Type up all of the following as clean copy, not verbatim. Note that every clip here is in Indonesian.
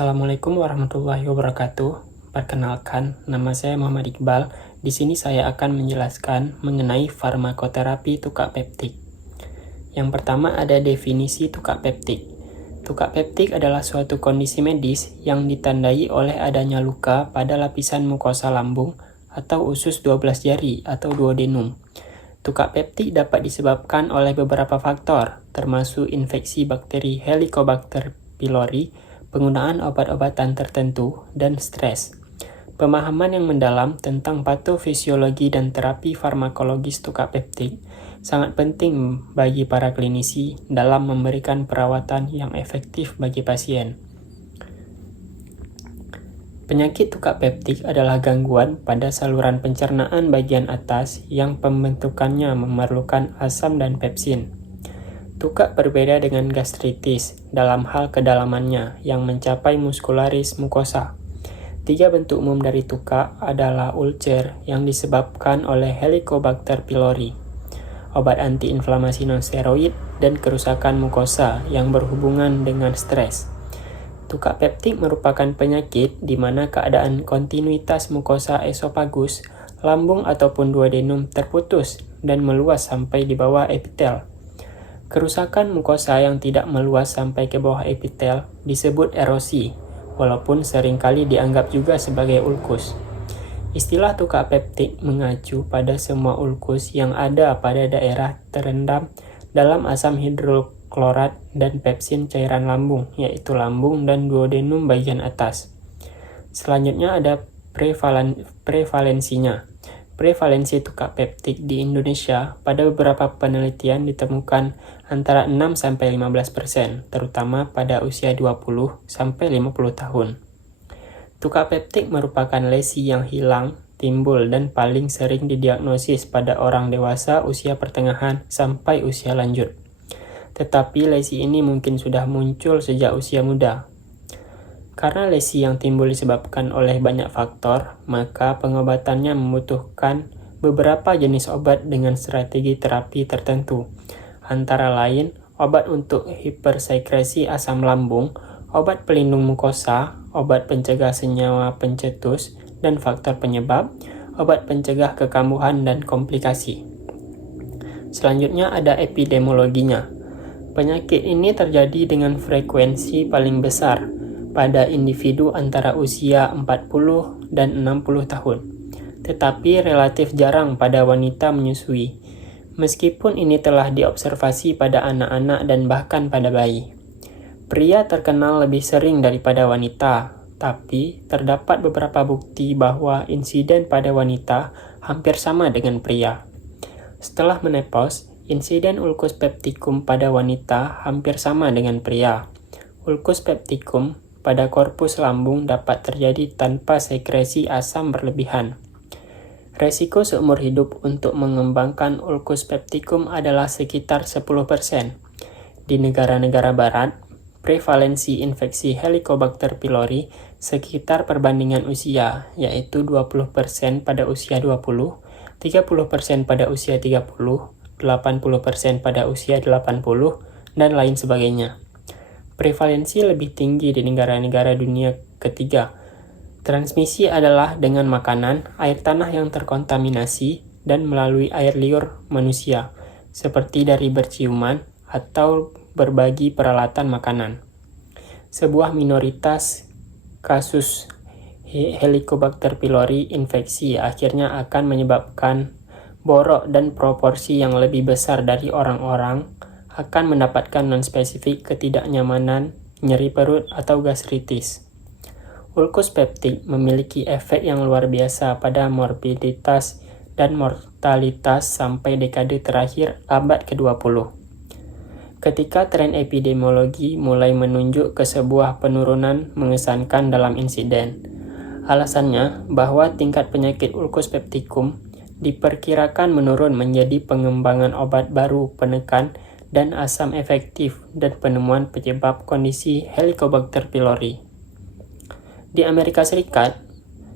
Assalamualaikum warahmatullahi wabarakatuh. Perkenalkan, nama saya Muhammad Iqbal. Di sini saya akan menjelaskan mengenai farmakoterapi tukak peptik. Yang pertama ada definisi tukak peptik. Tukak peptik adalah suatu kondisi medis yang ditandai oleh adanya luka pada lapisan mukosa lambung atau usus 12 jari atau duodenum. Tukak peptik dapat disebabkan oleh beberapa faktor, termasuk infeksi bakteri Helicobacter pylori, penggunaan obat-obatan tertentu, dan stres. Pemahaman yang mendalam tentang patofisiologi dan terapi farmakologis tukak peptik sangat penting bagi para klinisi dalam memberikan perawatan yang efektif bagi pasien. Penyakit tukak peptik adalah gangguan pada saluran pencernaan bagian atas yang pembentukannya memerlukan asam dan pepsin. Tukak berbeda dengan gastritis dalam hal kedalamannya yang mencapai muskularis mukosa. 3 bentuk umum dari tukak adalah ulcer yang disebabkan oleh Helicobacter pylori, obat antiinflamasi nonsteroid, dan kerusakan mukosa yang berhubungan dengan stres. Tukak peptik merupakan penyakit di mana keadaan kontinuitas mukosa esofagus, lambung ataupun duodenum terputus dan meluas sampai di bawah epitel. Kerusakan mukosa yang tidak meluas sampai ke bawah epitel disebut erosi, walaupun seringkali dianggap juga sebagai ulkus. Istilah tukak peptik mengacu pada semua ulkus yang ada pada daerah terendam dalam asam hidroklorat dan pepsin cairan lambung, yaitu lambung dan duodenum bagian atas. Selanjutnya ada prevalensinya. Prevalensi tukak peptik di Indonesia pada beberapa penelitian ditemukan antara 6-15%, terutama pada usia 20-50 tahun. Tukak peptik merupakan lesi yang hilang, timbul, dan paling sering didiagnosis pada orang dewasa usia pertengahan sampai usia lanjut. Tetapi lesi ini mungkin sudah muncul sejak usia muda. Karena lesi yang timbul disebabkan oleh banyak faktor, maka pengobatannya membutuhkan beberapa jenis obat dengan strategi terapi tertentu. Antara lain, obat untuk hipersekresi asam lambung, obat pelindung mukosa, obat pencegah senyawa pencetus dan faktor penyebab, obat pencegah kekambuhan dan komplikasi. Selanjutnya ada epidemiologinya. Penyakit ini terjadi dengan frekuensi paling besar pada individu antara usia 40 dan 60 tahun, tetapi relatif jarang pada wanita menyusui, meskipun ini telah diobservasi pada anak-anak dan bahkan pada bayi. Pria terkenal lebih sering daripada wanita, tapi terdapat beberapa bukti bahwa insiden pada wanita hampir sama dengan pria. Setelah menopause, insiden ulkus peptikum pada wanita hampir sama dengan pria. Ulkus peptikum pada korpus lambung dapat terjadi tanpa sekresi asam berlebihan. Resiko seumur hidup untuk mengembangkan ulkus peptikum adalah sekitar 10%. Di negara-negara barat, prevalensi infeksi Helicobacter pylori sekitar perbandingan usia, yaitu 20% pada usia 20, 30% pada usia 30, 80% pada usia 80, dan lain sebagainya. Prevalensi lebih tinggi di negara-negara dunia ketiga. Transmisi adalah dengan makanan, air tanah yang terkontaminasi, dan melalui air liur manusia, seperti dari berciuman atau berbagi peralatan makanan. Sebuah minoritas kasus Helicobacter pylori infeksi akhirnya akan menyebabkan borok dan proporsi yang lebih besar dari orang-orang akan mendapatkan non-spesifik ketidaknyamanan, nyeri perut, atau gastritis. Ulkus peptik memiliki efek yang luar biasa pada morbiditas dan mortalitas sampai dekade terakhir abad ke-20. Ketika tren epidemiologi mulai menunjuk ke sebuah penurunan mengesankan dalam insiden. Alasannya bahwa tingkat penyakit ulkus peptikum diperkirakan menurun menjadi pengembangan obat baru penekan dan asam efektif dan penemuan penyebab kondisi Helicobacter pylori. Di Amerika Serikat,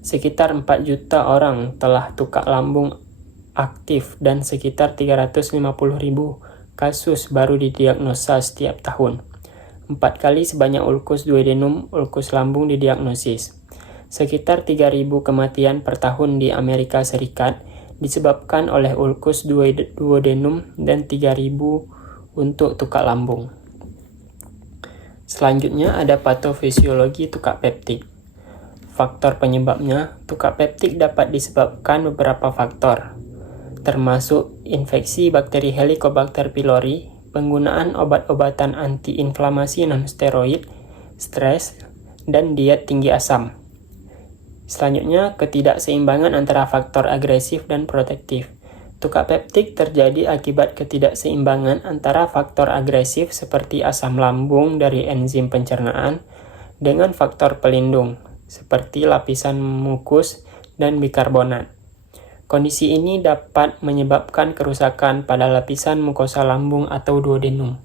sekitar 4 juta orang telah tukak lambung aktif dan sekitar 350.000 kasus baru didiagnosa setiap tahun. 4 kali sebanyak ulkus duodenum ulkus lambung didiagnosis. Sekitar 3.000 kematian per tahun di Amerika Serikat disebabkan oleh ulkus duodenum dan 3.000 untuk tukak lambung. Selanjutnya ada patofisiologi tukak peptik. Faktor penyebabnya, tukak peptik dapat disebabkan beberapa faktor, termasuk infeksi bakteri Helicobacter pylori, penggunaan obat-obatan antiinflamasi non-steroid, stres, dan diet tinggi asam. Selanjutnya, ketidakseimbangan antara faktor agresif dan protektif. Tukak peptik terjadi akibat ketidakseimbangan antara faktor agresif seperti asam lambung dari enzim pencernaan dengan faktor pelindung seperti lapisan mukus dan bikarbonat. Kondisi ini dapat menyebabkan kerusakan pada lapisan mukosa lambung atau duodenum.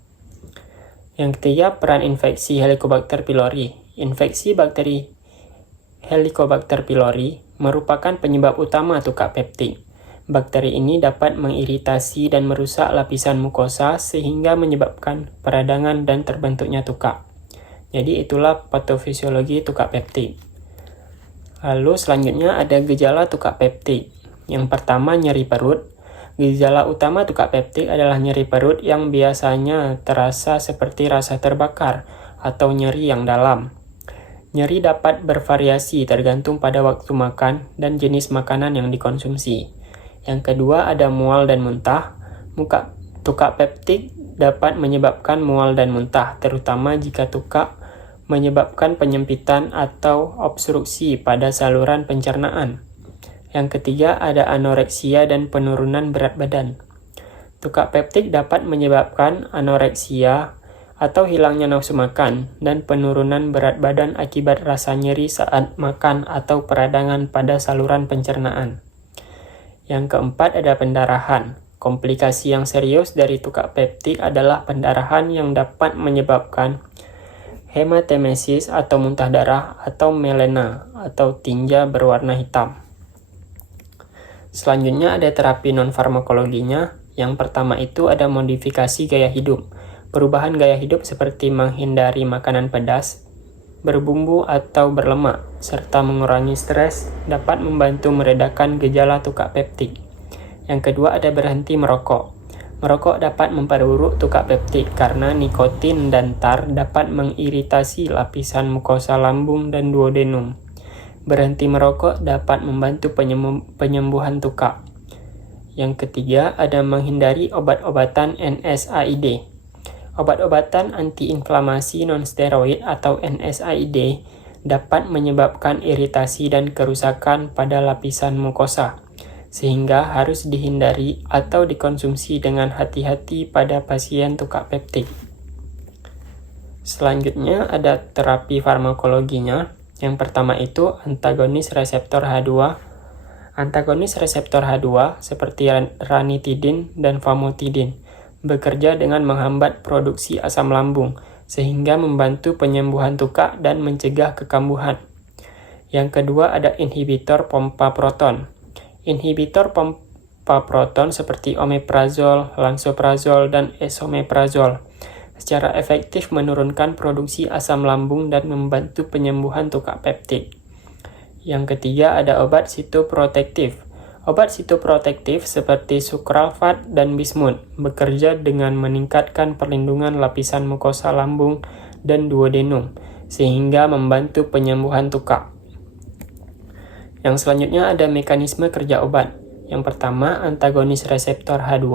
Yang ketiga, peran infeksi Helicobacter pylori. Infeksi bakteri Helicobacter pylori merupakan penyebab utama tukak peptik. Bakteri ini dapat mengiritasi dan merusak lapisan mukosa sehingga menyebabkan peradangan dan terbentuknya tukak. Jadi itulah patofisiologi tukak peptik. Lalu selanjutnya ada gejala tukak peptik. Yang pertama, nyeri perut. Gejala utama tukak peptik adalah nyeri perut yang biasanya terasa seperti rasa terbakar atau nyeri yang dalam. Nyeri dapat bervariasi tergantung pada waktu makan dan jenis makanan yang dikonsumsi. Yang kedua ada mual dan muntah. Tukak peptik dapat menyebabkan mual dan muntah, terutama jika tukak menyebabkan penyempitan atau obstruksi pada saluran pencernaan. Yang ketiga ada anoreksia dan penurunan berat badan. Tukak peptik dapat menyebabkan anoreksia atau hilangnya nafsu makan dan penurunan berat badan akibat rasa nyeri saat makan atau peradangan pada saluran pencernaan. Yang keempat ada pendarahan. Komplikasi yang serius dari tukak peptik adalah pendarahan yang dapat menyebabkan hematemesis atau muntah darah atau melena atau tinja berwarna hitam. Selanjutnya ada terapi non-farmakologinya. Yang pertama itu ada modifikasi gaya hidup. Perubahan gaya hidup seperti menghindari makanan pedas, berbumbu atau berlemak, serta mengurangi stres dapat membantu meredakan gejala tukak peptik. Yang kedua ada berhenti merokok. Merokok dapat memperburuk tukak peptik karena nikotin dan tar dapat mengiritasi lapisan mukosa lambung dan duodenum. Berhenti merokok dapat membantu penyembuhan tukak. Yang ketiga ada menghindari obat-obatan NSAID. Obat-obatan antiinflamasi non-steroid atau NSAID dapat menyebabkan iritasi dan kerusakan pada lapisan mukosa, sehingga harus dihindari atau dikonsumsi dengan hati-hati pada pasien tukak peptik. Selanjutnya ada terapi farmakologinya. Yang pertama itu antagonis reseptor H2. Antagonis reseptor H2 seperti ranitidin dan famotidin bekerja dengan menghambat produksi asam lambung, sehingga membantu penyembuhan tukak dan mencegah kekambuhan. Yang kedua ada inhibitor pompa proton. Inhibitor pompa proton seperti omeprazol, lansoprazol, dan esomeprazol secara efektif menurunkan produksi asam lambung dan membantu penyembuhan tukak peptik. Yang ketiga ada obat sitoprotektif. Obat sitoprotektif seperti sukralfat dan bismut bekerja dengan meningkatkan perlindungan lapisan mukosa lambung dan duodenum, sehingga membantu penyembuhan tukak. Yang selanjutnya ada mekanisme kerja obat. Yang pertama, antagonis reseptor H2.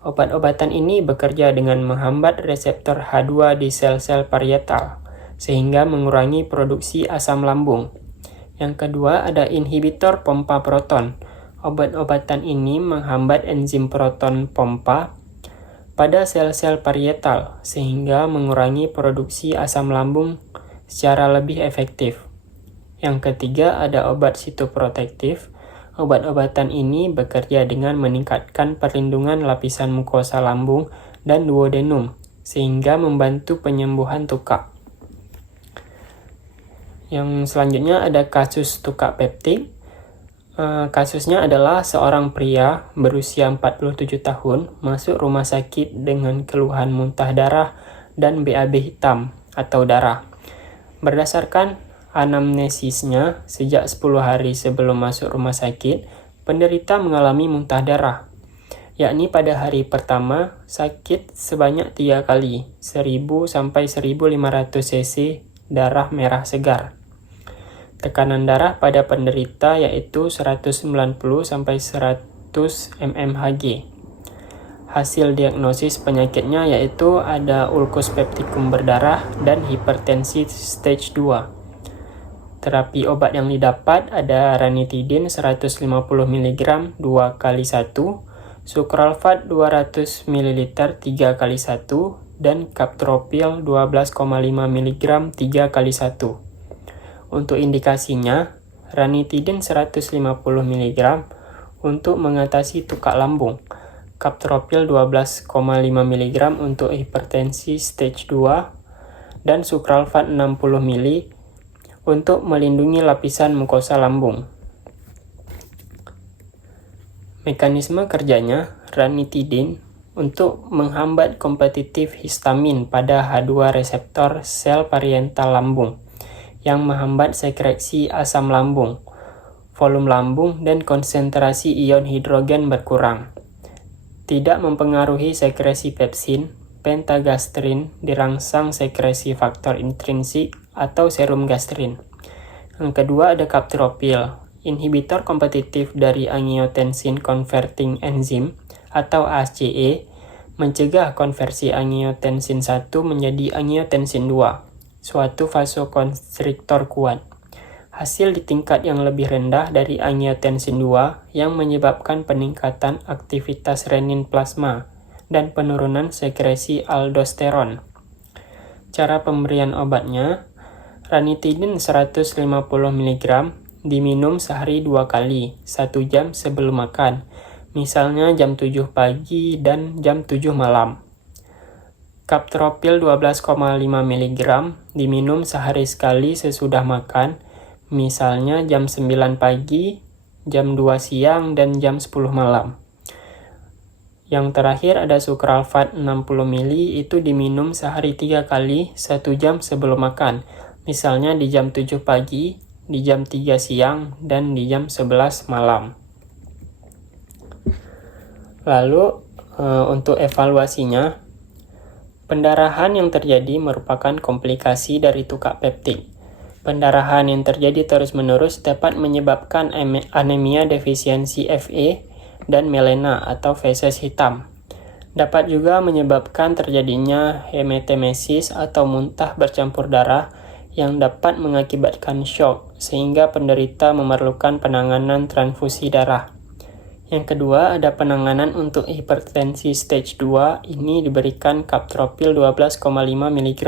Obat-obatan ini bekerja dengan menghambat reseptor H2 di sel-sel parietal, sehingga mengurangi produksi asam lambung. Yang kedua ada inhibitor pompa proton. Obat-obatan ini menghambat enzim proton pompa pada sel-sel parietal sehingga mengurangi produksi asam lambung secara lebih efektif. Yang ketiga ada obat sitoprotektif. Obat-obatan ini bekerja dengan meningkatkan perlindungan lapisan mukosa lambung dan duodenum sehingga membantu penyembuhan tukak. Yang selanjutnya ada kasus tukak peptik. Kasusnya adalah seorang pria berusia 47 tahun masuk rumah sakit dengan keluhan muntah darah dan BAB hitam atau darah. Berdasarkan anamnesisnya, sejak 10 hari sebelum masuk rumah sakit, penderita mengalami muntah darah, yakni pada hari pertama sakit sebanyak 3 kali, 1000 sampai 1500 cc darah merah segar. Tekanan darah pada penderita yaitu 190 sampai 100 mmHg. Hasil diagnosis penyakitnya yaitu ada ulkus peptikum berdarah dan hipertensi stage 2. Terapi obat yang didapat ada ranitidin 150 mg 2 kali 1, sukralfat 200 ml 3 kali 1, dan kaptropil 12,5 mg 3 kali 1. Untuk indikasinya, ranitidin 150 mg untuk mengatasi tukak lambung, kaptropil 12,5 mg untuk hipertensi stage 2, dan sukralfat 60 ml untuk melindungi lapisan mukosa lambung. Mekanisme kerjanya, ranitidin untuk menghambat kompetitif histamin pada H2 reseptor sel parietal lambung yang menghambat sekresi asam lambung, volume lambung, dan konsentrasi ion hidrogen berkurang. Tidak mempengaruhi sekresi pepsin, pentagastrin dirangsang sekresi faktor intrinsik atau serum gastrin. Yang kedua ada kaptropil, inhibitor kompetitif dari angiotensin converting enzyme atau ACE, mencegah konversi angiotensin 1 menjadi angiotensin 2, suatu vasokonstriktor kuat. Hasil di tingkat yang lebih rendah dari angiotensin 2 yang menyebabkan peningkatan aktivitas renin plasma dan penurunan sekresi aldosteron. Cara pemberian obatnya, ranitidin 150 mg diminum sehari 2 kali, 1 jam sebelum makan, misalnya jam 7 pagi dan jam 7 malam. Kaptropil 12,5 mg diminum sehari sekali sesudah makan, misalnya jam 9 pagi, jam 2 siang, dan jam 10 malam. Yang terakhir ada sukralfat 60 ml itu diminum sehari 3 kali 1 jam sebelum makan, misalnya di jam 7 pagi, di jam 3 siang, dan di jam 11 malam. Lalu untuk evaluasinya, pendarahan yang terjadi merupakan komplikasi dari tukak peptik. Pendarahan yang terjadi terus-menerus dapat menyebabkan anemia defisiensi Fe dan melena atau feses hitam. Dapat juga menyebabkan terjadinya hematemesis atau muntah bercampur darah yang dapat mengakibatkan shock sehingga penderita memerlukan penanganan transfusi darah. Yang kedua ada penanganan untuk hipertensi stage 2, ini diberikan kaptropil 12,5 mg.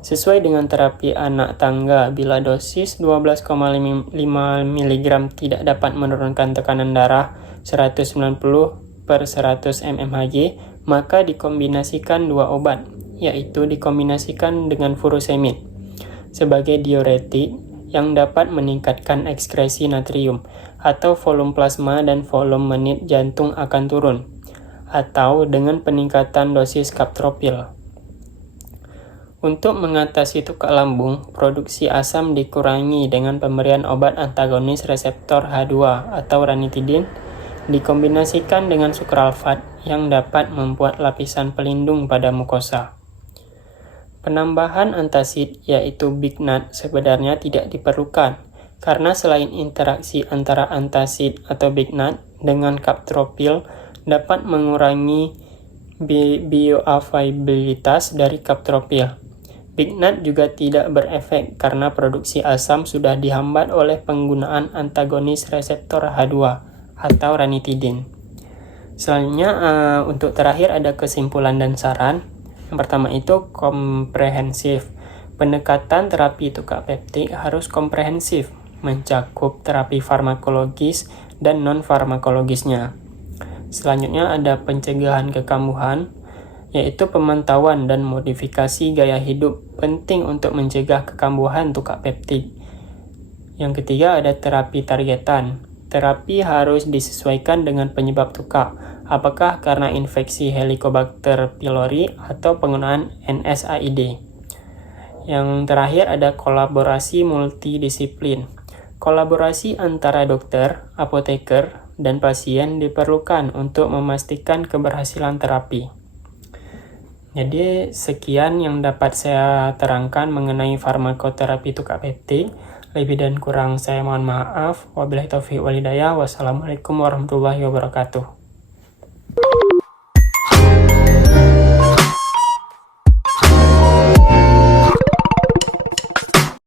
Sesuai dengan terapi anak tangga, bila dosis 12,5 mg tidak dapat menurunkan tekanan darah 190 per 100 mmHg, maka dikombinasikan 2 obat, yaitu dikombinasikan dengan furosemid sebagai diuretik yang dapat meningkatkan ekskresi natrium, atau volume plasma dan volume menit jantung akan turun, atau dengan peningkatan dosis kaptropil. Untuk mengatasi tukak lambung, produksi asam dikurangi dengan pemberian obat antagonis reseptor H2 atau ranitidin dikombinasikan dengan sukralfat yang dapat membuat lapisan pelindung pada mukosa. Penambahan antasid yaitu bignat sebenarnya tidak diperlukan karena selain interaksi antara antasid atau bignat dengan kaptropil dapat mengurangi bioavailabilitas dari kaptropil. Bignat juga tidak berefek karena produksi asam sudah dihambat oleh penggunaan antagonis reseptor H2 atau ranitidin. Selanjutnya untuk terakhir ada kesimpulan dan saran. Yang pertama itu komprehensif. Pendekatan terapi tukak peptik harus komprehensif, mencakup terapi farmakologis dan non-farmakologisnya. Selanjutnya ada pencegahan kekambuhan, yaitu pemantauan dan modifikasi gaya hidup penting untuk mencegah kekambuhan tukak peptik. Yang ketiga ada terapi targetan. Terapi harus disesuaikan dengan penyebab tukak, apakah karena infeksi Helicobacter pylori atau penggunaan NSAID. Yang terakhir ada kolaborasi multidisiplin. Kolaborasi antara dokter, apoteker, dan pasien diperlukan untuk memastikan keberhasilan terapi. Jadi sekian yang dapat saya terangkan mengenai farmakoterapi tukak peptid. Lebih dan kurang saya mohon maaf. Wabillahi taufiq wal hidayah. Wassalamualaikum warahmatullahi wabarakatuh.